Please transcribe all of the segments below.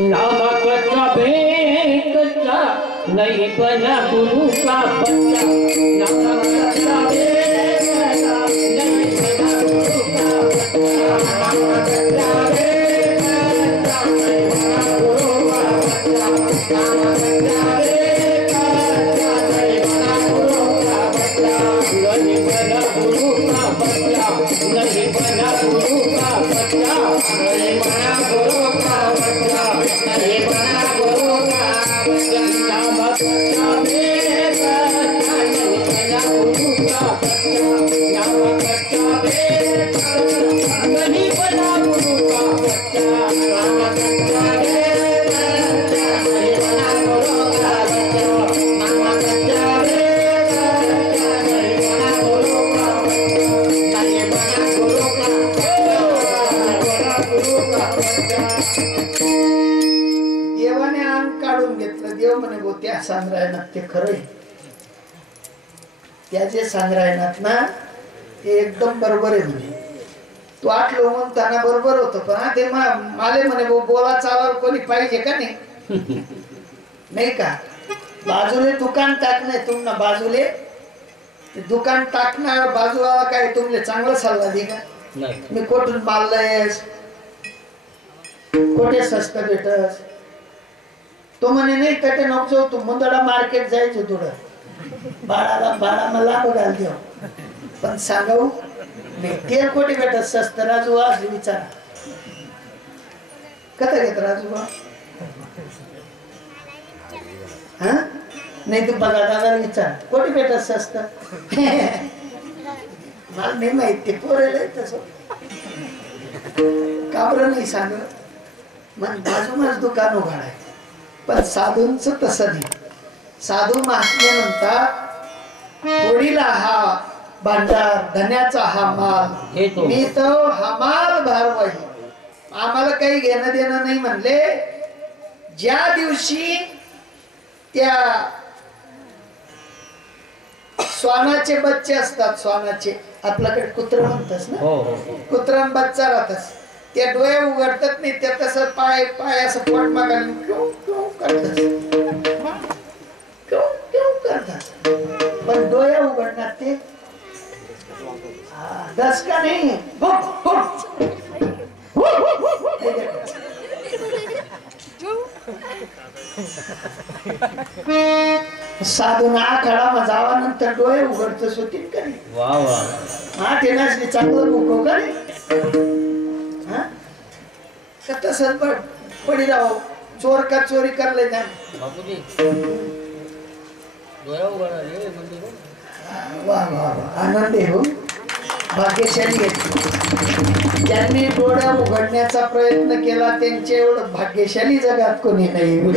नामक कच्चा नहीं बना गुरु का बच्चा नामक कच्चा नहीं बना गुरु का नहीं बना गुरु का बच्चा नहीं बना गुरु का बच्चा नहीं बना गुरु का बच्चा नामक कच्चा बेटा नहीं बना गुरु का बच्चा नामक कच्चा बेटा नहीं बना गुरु का बच्चा नामक कच्चा बेटा नहीं बना गुरु का बच्चा नामक कच्चा बेटा नहीं बना गुरु का देवाने अंग काढून घेतलं. देव म्हणे गो त्या सांगरायनात ते खरंय, त्या जे सांगरायनात ना ते एकदम बरोबर आहे म्हणे. तू आटलो म्हणताना बरोबर होतं, पण ते माले म्हणे बोला चालावर कोणी पाहिजे का नाही नाही का. बाजूले दुकान टाकणे तुम्हाला बाजूले दुकान टाकणार बाजूला काय तुमले चांगला सल्ला दे का. मी कोठून मारलंयस, कोठे स्वस्त भेटस. तो म्हणे नाही कटे नको तू मुंदडा मार्केट जायचो थोडं भाडा मला बघायला देव, पण सांगाऊ नाही ते कोठे भेटत स्वस्त. राजू आज विचार कथा घेत राजू हा नाही तू बघा दादा विचार कोठे भेटत स्वस्त. मला नाही माहित ते पोरेला तसं का बरं नाही सांग. मग बाजूलाच दुकान उघडाय, पण साधूंच तसं नाही. साधू महात्मे म्हणतात होडीला हा भांडार धन्याचा हा माल मी तो हा माल भारवाही. आम्हाला काही घेणं देणं नाही म्हणले. ज्या दिवशी त्या श्वानाचे बच्चे असतात, श्वानाचे आपल्याकडे कुत्र म्हणतात ना, कुत्रा बच्चा राहतात. त्या डोळे उघडतात नाही त्या तसं पाय पाय असं पोट मागायला क्यों क्यों करतात क्यों क्यों करतात, पण डोळे उघडणार ते दस का नाही. साधून आखाडा जावा नंतर डोळे उघडतच होतील का नाही. हा ते नाचले चांगलं बुको का नाही. तसंच पडी राहो चोर का चोरी करले ना वा वा आनंद आहे हो. भाग्यशाली आहे ज्यांनी डोळा उघडण्याचा प्रयत्न केला, त्यांचे एवढं भाग्यशाली जगात कोणी नाही.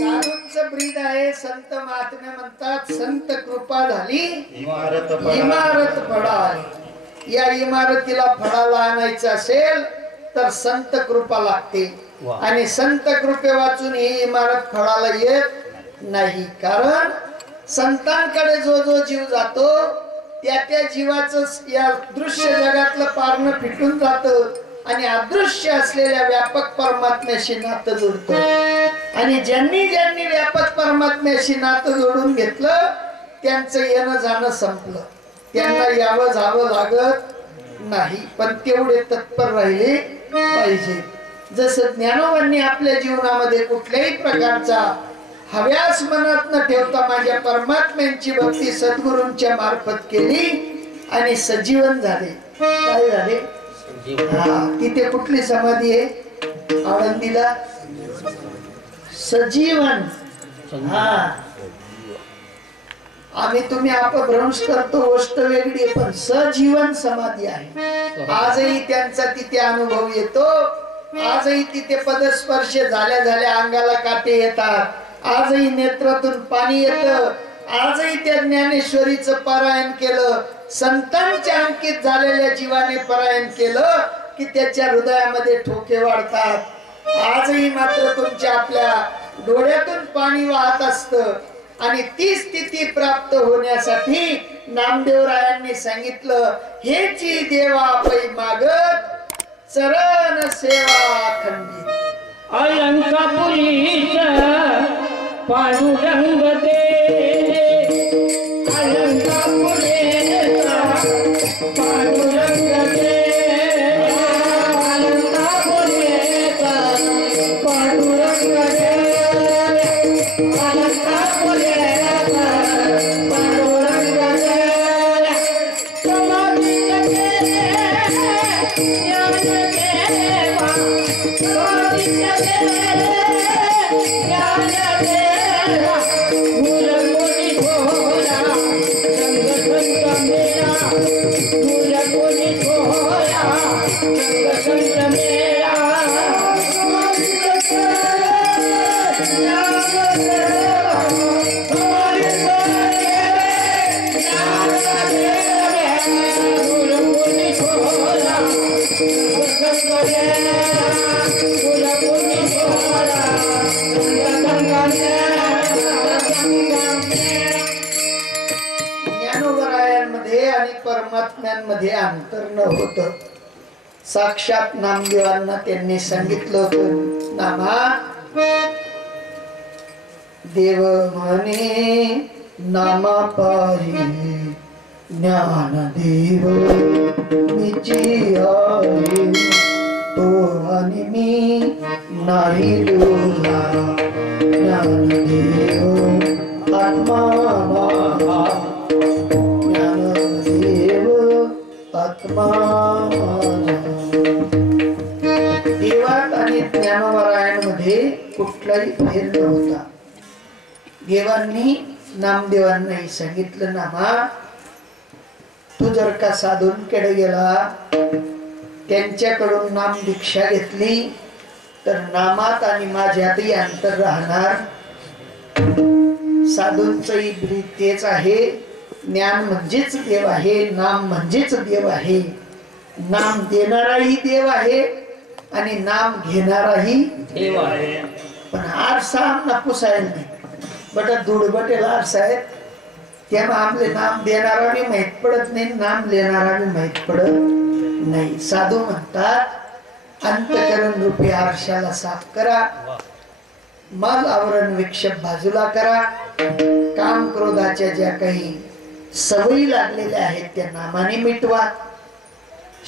साधूंचं ब्रीद आहे. संत महात्मे म्हणतात संत कृपा झाली इमारत पडाली. या इमारतीला फळाला आणायचं असेल तर संत कृपा लागते, आणि संत कृपे वाचून ही इमारत फळाला येत नाही. कारण संतांकडे जो जो जीव जातो त्या त्या जीवाचं या दृश्य जगातलं पारणं फिटून जातं आणि अदृश्य असलेल्या व्यापक परमात्म्याशी नातं जोडतं. आणि ज्यांनी ज्यांनी व्यापक परमात्म्याशी नातं जोडून घेतलं त्यांचं येणं जाणं संपलं. त्यांना यावं जावं लागत नाही, पण तेवढे तत्पर राहिले पाहिजे. जसं ज्ञानोबांनी आपल्या जीवनामध्ये कुठल्याही प्रकारचा हव्यास मनात न ठेवता माझ्या परमात्म्यांची भक्ती सद्गुरूंच्या मार्फत केली आणि सजीवन झाले. काय झाले? तिथे कुठली समाधी आहे? आळंदीला सजीवन. आम्ही तुम्ही अपभ्रंश करतो गोष्ट वेगळी, पण सजीवन समाधी आहे. आजही त्यांचा तिथे अनुभव येतो. आजही तिथे पदस्पर्श झाल्या झाल्या अंगाला काटे येतात. आजही नेत्रातून पाणी येतं. आजही त्या ज्ञानेश्वरीचं पारायण केलं, संतांच्या अंकित झालेल्या जीवाने पारायण केलं की त्याच्या हृदयामध्ये ठोके वाढतात. आजही मात्र तुमच्या आपल्या डोळ्यातून पाणी वाहत असतं आणि ती स्थिती प्राप्त होण्यासाठी नामदेवरायांनी सांगितलं, हेची देवा पै मागत चरण सेवा खंडित. अलंकापुरीच पांडुरंग दे, अलंकापुरीचा पांडुरंग दे, अलंकापुरीचा पांडुरंग दे, अलंकापुरीचा पांडुरंग दे. समाधीचे ज्ञान देवा, ज्ञानोबरायांमध्ये आणि परमात्म्यांमध्ये अंतर न होत. साक्षात नामदेवांना त्यांनी सांगितलं होतं, नामा देव म्हणे नामा पारी ज्ञानदेव निची आहे, तो आणि मी नाही लोला. ज्ञानदेव आत्मा माझा, ज्ञानदेव आत्मा माझा. देवात आणि ज्ञानोबरायांमध्ये कुठलाही भेद नव्हता. देवांनी नामदेवांनाही सांगितलं, नामा तू जर का साधूंकडे गेला, त्यांच्याकडून नाम दीक्षा घेतली तर नामात आणि माझ्यातही अंतर राहणार. साधूंचंही ब्रीद तेच आहे. ज्ञान म्हणजेच देव आहे, नाम म्हणजेच देव आहे. नाम देणाराही देव आहे आणि नाम घेणाराही देव आहे. पण आरसा आमना पुसायला नाही. बटा दुडबटेला आरसा आहेत, तेव्हा आपले नाम देणारा बी माहित पडत नाही, नाम लेणारा बी माहित पडत नाही. साधू म्हणतात, अंतकरण रूपी आरशाला साफ करा, मग आवरण विक्षेप बाजूला करा. काम क्रोधाच्या ज्या काही सवयी लागलेल्या आहेत त्या नामाने मिटवा.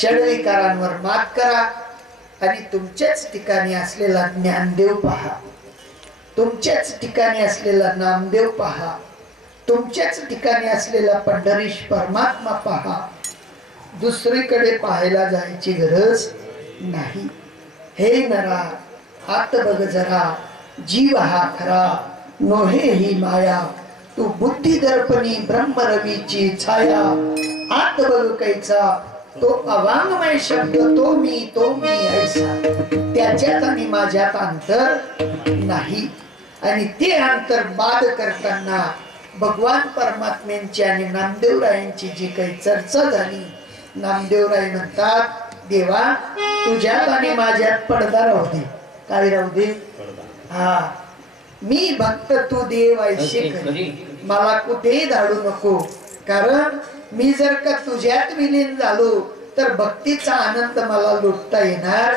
षड्विकारांवर मात करा आणि तुमच्याच ठिकाणी असलेला ज्ञानदेव पहा, तुमच्याच ठिकाणी असलेला नामदेव पहा, तुमच्याच ठिकाणी असलेला पंढरीश परमात्मा पहा. दुसरीकडे पाहायला जायची गरज नाही. हे नरा आत बघ जरा, जीव हा खरा नोहे ही माया, तू बुद्धी दर्पणी ब्रह्मरवीची छाया. आत बघ कैचा तो अवांगमय शब्द, तो मी ऐसा. त्याच्यात आणि माझ्यात अंतर नाही. आणि ते अंतर बाद करताना भगवान परमात्म्यांची आणि नामदेवरायांची जी काही चर्चा झाली, नामदेवराय म्हणतात, देवा तुझ्यात आणि माझ्यात पडदा राहू दे. काय राहू दे? हा, मी भक्त तू देव ऐशी करी, मला कुठेही धाडू नको. कारण मी जर का तुझ्यात विलीन झालो तर भक्तीचा आनंद मला लुटता येणार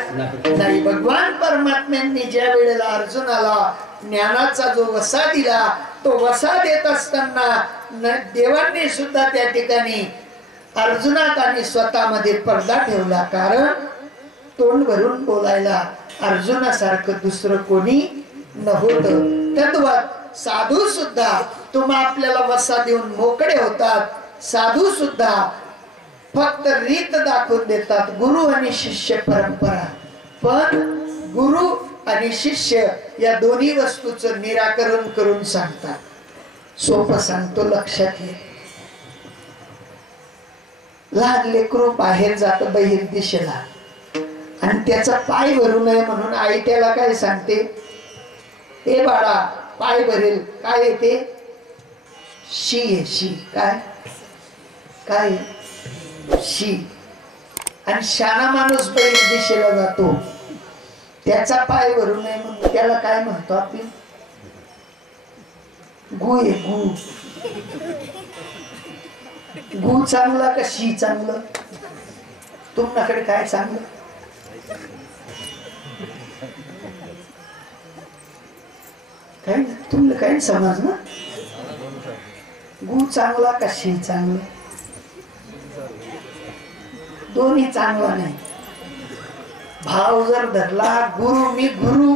नाही. भगवान परमात्म्यांनी ज्या वेळेला अर्जुनाला ज्ञानाचा जो वसा दिला, तो वसा देत असताना देवांनी सुद्धा त्या ठिकाणी अर्जुनात आणि स्वतःमध्ये पडदा ठेवला. कारण तोंड भरून बोलायला अर्जुनासारखं दुसरं कोणी नव्हतं. तद्वत साधू सुद्धा तुम्हा आपल्याला वसा देऊन मोकळे होतात. साधू सुद्धा फक्त रीत दाखवून देतात, गुरु आणि शिष्य परंपरा. पण गुरु आणि शिष्य या दोन्ही वस्तूचं निराकरण करून सांगतात. सोपं सांगतो, लक्षात घे. लहान लेकरू बाहेर जात बहिर दिशेला आणि त्याचा पाय भरू नये म्हणून आई त्याला काय सांगते, ए बाळा पाय भरेल. काय येते? शी आहे, शी. काय काय शी. आणि शाना माणूस बहिर दिशेला जातो, त्याचा पाय भरू नये म्हणून त्याला काय म्हणतो आपण? गु आहे गु. गु चांगला का शी चांगलं? तुमच्याकडे काय चांगलं? काय तुमला काय समज ना? गु चांगला का शी चांगलं? दोन्ही चांगला नाही. भाव जर धरला गुरु मी गुरु,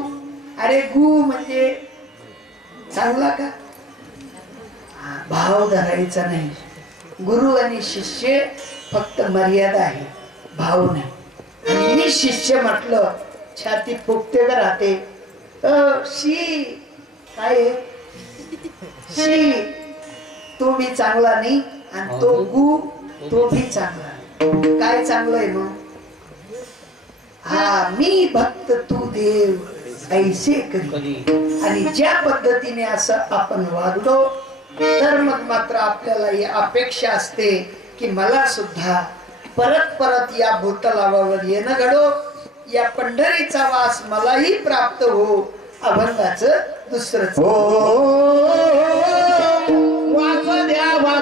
अरे गु म्हणजे चांगला का? भाव धरायचा नाही. गुरु आणि शिष्य फक्त मर्यादा आहे, भाव नाही. आणि मी शिष्य म्हटलं छाती फुगते का राहते. शी काय शी, तो बी चांगला नाही आणि तो गु तो बी चांगला. काय चांगलं आहे मग? हा मी भक्त तू देव ऐसे करी. आणि ज्या पद्धतीने असं आपण वागलो तर मग मात्र आपल्याला ही अपेक्षा असते की मला सुद्धा परत परत या भूतलावावर येणं घडो, या पंढरीचा वास मलाही प्राप्त हो. अभंगाचं दुसरंच हो वास द्यावा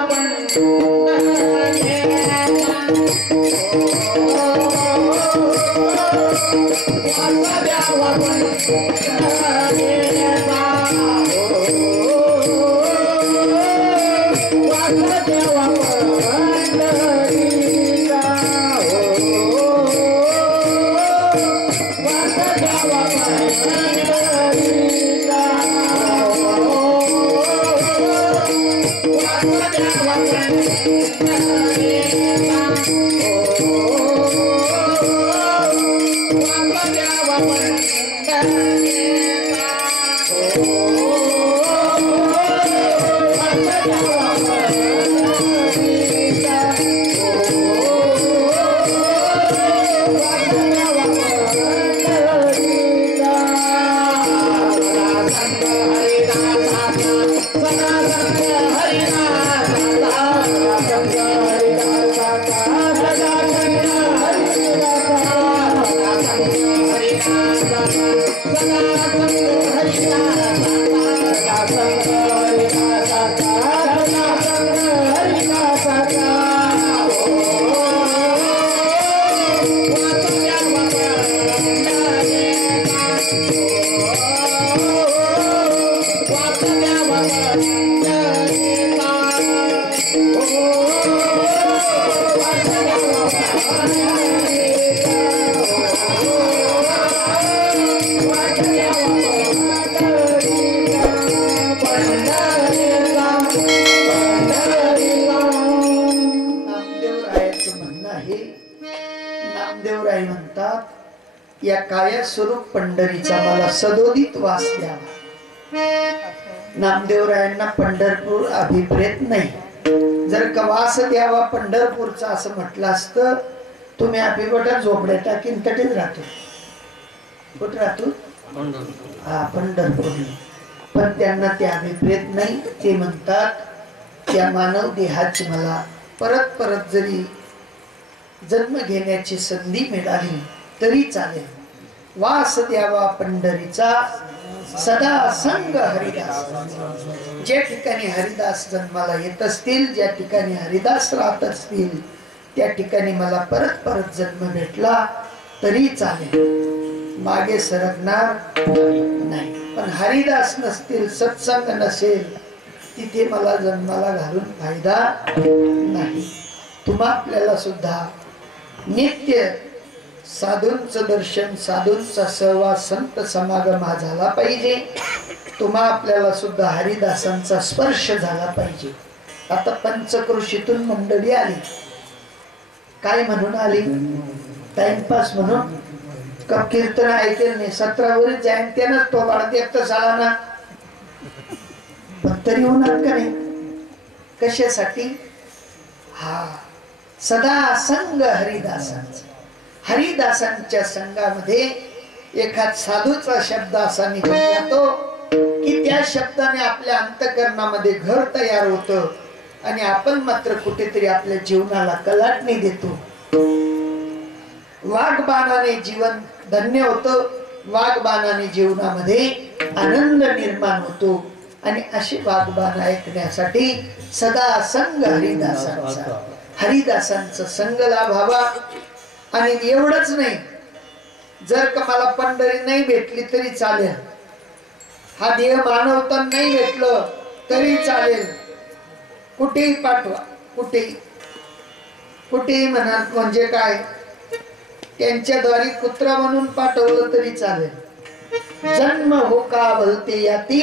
नामदेवराय म्हणतात या काया स्वरूप पंढरीचा मला सदोदित वास द्यावा. नामदेवरायांना पंढरपूर अभिप्रेत नाही. जर का वास द्यावा पंढरपूरचा असं म्हटलं असतं तुम्ही अभिपटा झोपड्या टाकीन तटेच राहतो. कुठे राहतो? हा पंढरपूर. पण त्यांना ते अभिप्रेत नाही. ते म्हणतात त्या मानव देहाची मला परत परत जरी जन्म घेण्याची संधी मिळाली तरी चालेल. वास द्यावा पंढरीचा सदा संग हरिदास. ज्या ठिकाणी हरिदास जन्माला येत असतील, ज्या ठिकाणी हरिदास राहत असतील त्या ठिकाणी मला परत परत जन्म भेटला तरी चालेल, मागे सरकणार नाही. पण हरिदास नसतील, सत्संग नसेल, तिथे मला जन्माला घालून फायदा नाही. तुम्हा आपल्याला सुद्धा नित्य साधूंचं दर्शन, साधूंचा सहवास, संत समागम हा झाला पाहिजे. तुम्हा आपल्याला सुद्धा हरिदासांचा स्पर्श झाला पाहिजे. आता पंचक्रोशीतून मंडळी आली, काय म्हणून आली? टाइमपास म्हणून. का कीर्तन ऐकेल नाही? 17 वरील जाईन त्यानंच तो वाढदेव तर झाला ना. पण तरी होणार का नाही? कशासाठी? हा सदा संग हरिदासांचा. हरिदासांच्या संघामध्ये एखाद साधूचा शब्द असा निघून जातो की त्या शब्दाने आपल्या अंतःकरणामध्ये घर तयार होतं आणि आपण मात्र कुठेतरी आपल्या जीवनाला कलाटणी देतो. वाघबाणाने जीवन धन्य होतं, वाघबाणाने जीवनामध्ये आनंद निर्माण होतो आणि अशी वागबान ऐकण्यासाठी सदा संग हरिदासांचा, हरिदासांचा संग लाभावा. आणि एवढंच नाही, जर का मला पंढरी नाही भेटली तरी चालेल, हा देह मानवतन नाही भेटलं तरी चालेल, कुठेही पाठवा, कुठेही कुठेही म्हणा. म्हणजे काय, त्यांच्याद्वारे कुत्रा म्हणून पाठवलं तरी चालेल. जन्म हो का भलते याती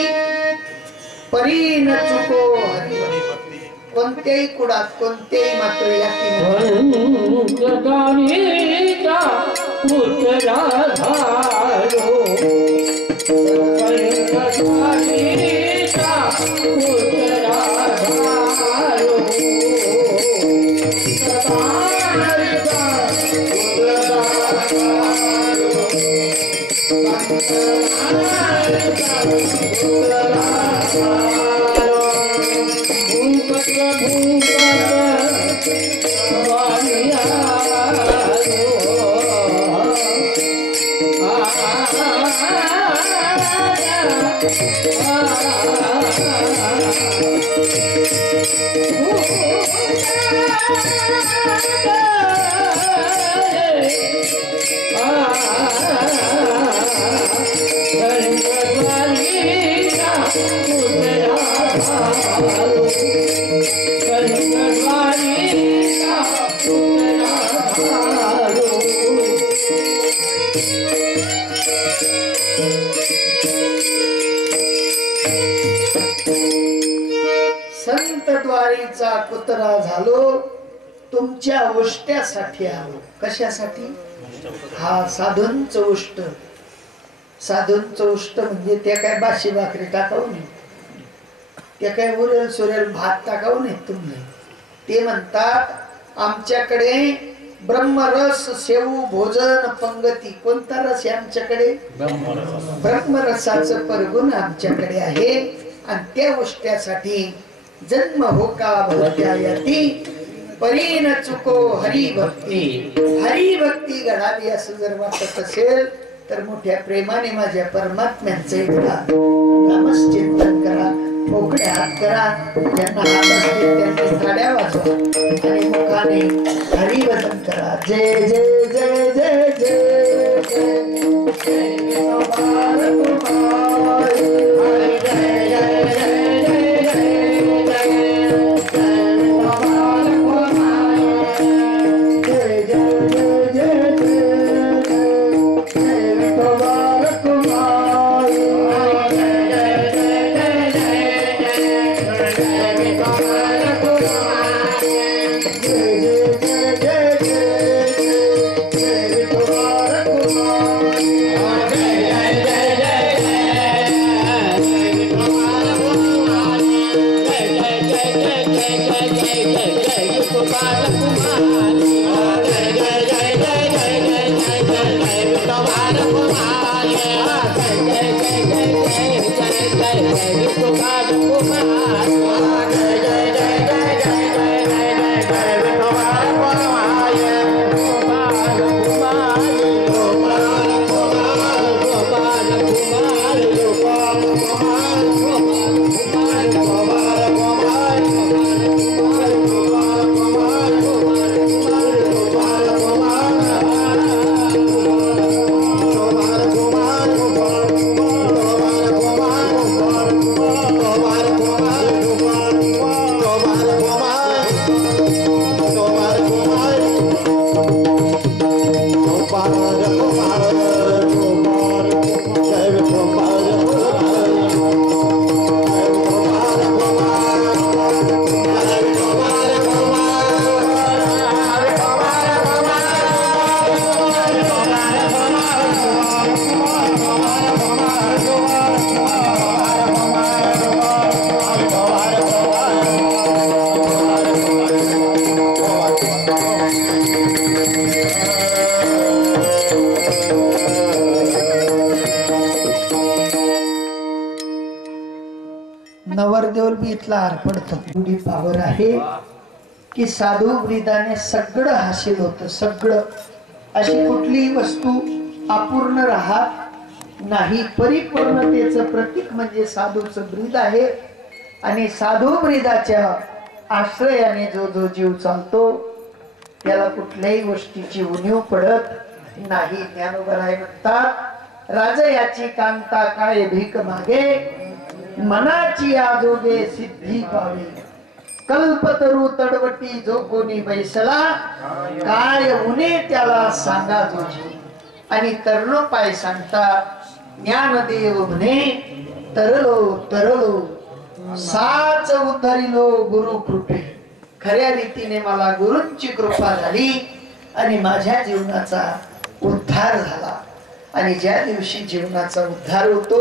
परी न चुको हरिभक्ती. कोणत्याही कुडात कोणत्याही मात्र याती संत द्वारीचा कुत्रा झालो, तुमच्या उष्ट्यासाठी आलो. कशासाठी? हा साधूंच उष्ट. साधूंच उष्ट म्हणजे ते काय बाशी भाकरी टाकावू नये, ते काय उरेल सुरेल भात टाकावू नये तुम्ही. ते म्हणतात आमच्याकडे ब्रह्मरस सेवू भोजन पंगती. कोणता रस आहे आमच्याकडे? ब्रह्मरसाचं परगुण आमच्याकडे आहे. आणि त्या उष्ट्यासाठी जन्म हो का भलत्या याती परी न चुको हरिभक्ती. हरिभक्ती घडावी असं जर वाटत असेल तर मोठ्या प्रेमाने माझ्या परमात्म्यांचे नामचिंतन करा, मोकळे हात करा. ज्यांना हात असतील त्यांनी थाड्या वाजवा आणि मुखाने हरिवदन करा. जय जय जय जय जय जय नवरदेव बी इथला आरपडतो. एवढी पावर आहे की साधू ब्रीदाने सगळं हासिल होतं. सगळं, अशी कुठलीही वस्तू अपूर्ण राहत नाही. परिपूर्णतेचं प्रतीक म्हणजे साधूचं ब्रीद आहे. आणि साधू ब्रीदाच्या आश्रयाने जो जो जीव चालतो त्याला कुठल्याही गोष्टीची उणीव पडत नाही. ज्ञानोबराय म्हणतात, राजयाची कांता काय भीक मागे, मनाची आजोगे सिद्धी पावे. कल्पतरू तडवटी जो कोणी बैसला, काय उणे त्याला सांगा जोजी. आणि तरुणोपाय सांगतात, ज्ञानदेव म्हणे तरलो तरलो साच उद्धरिलो गुरु कृपे. खऱ्या रीतीने मला गुरूंची कृपा झाली आणि माझ्या जीवनाचा उद्धार झाला. आणि ज्या दिवशी जीवनाचा उद्धार होतो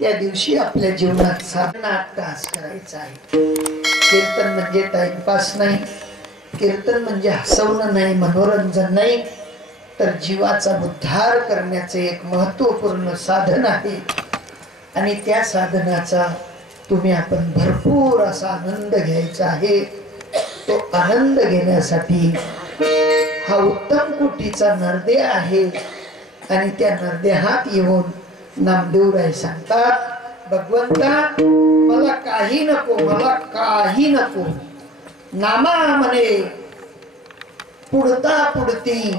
त्या दिवशी आपल्या जीवनात साधना तास करायचा आहे. कीर्तन म्हणजे टाइमपास नाही, कीर्तन म्हणजे हसवणं नाही, मनोरंजन नाही, तर जीवाचा उद्धार करण्याचे एक महत्वपूर्ण साधन आहे. आणि त्या साधनाचा तुम्ही आपण भरपूर असा आनंद घ्यायचा आहे. तो आनंद घेण्यासाठी हा उत्तम कोटीचा नरदेह आहे. आणि त्या नरदेहात येऊन नामदेवराय सांगतात, भगवंता मला काही नको, मला काही नको. नामा म्हणे पुढता पुढती,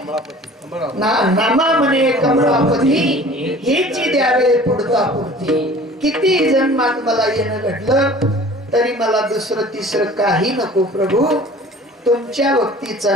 नामा म्हणे कमळापती, हेची द्यावे पुढता पुढती. किती जन्मात मला येणं घडलं तरी मला दुसरं तिसरं काही नको प्रभू. तुमच्या भक्तीचा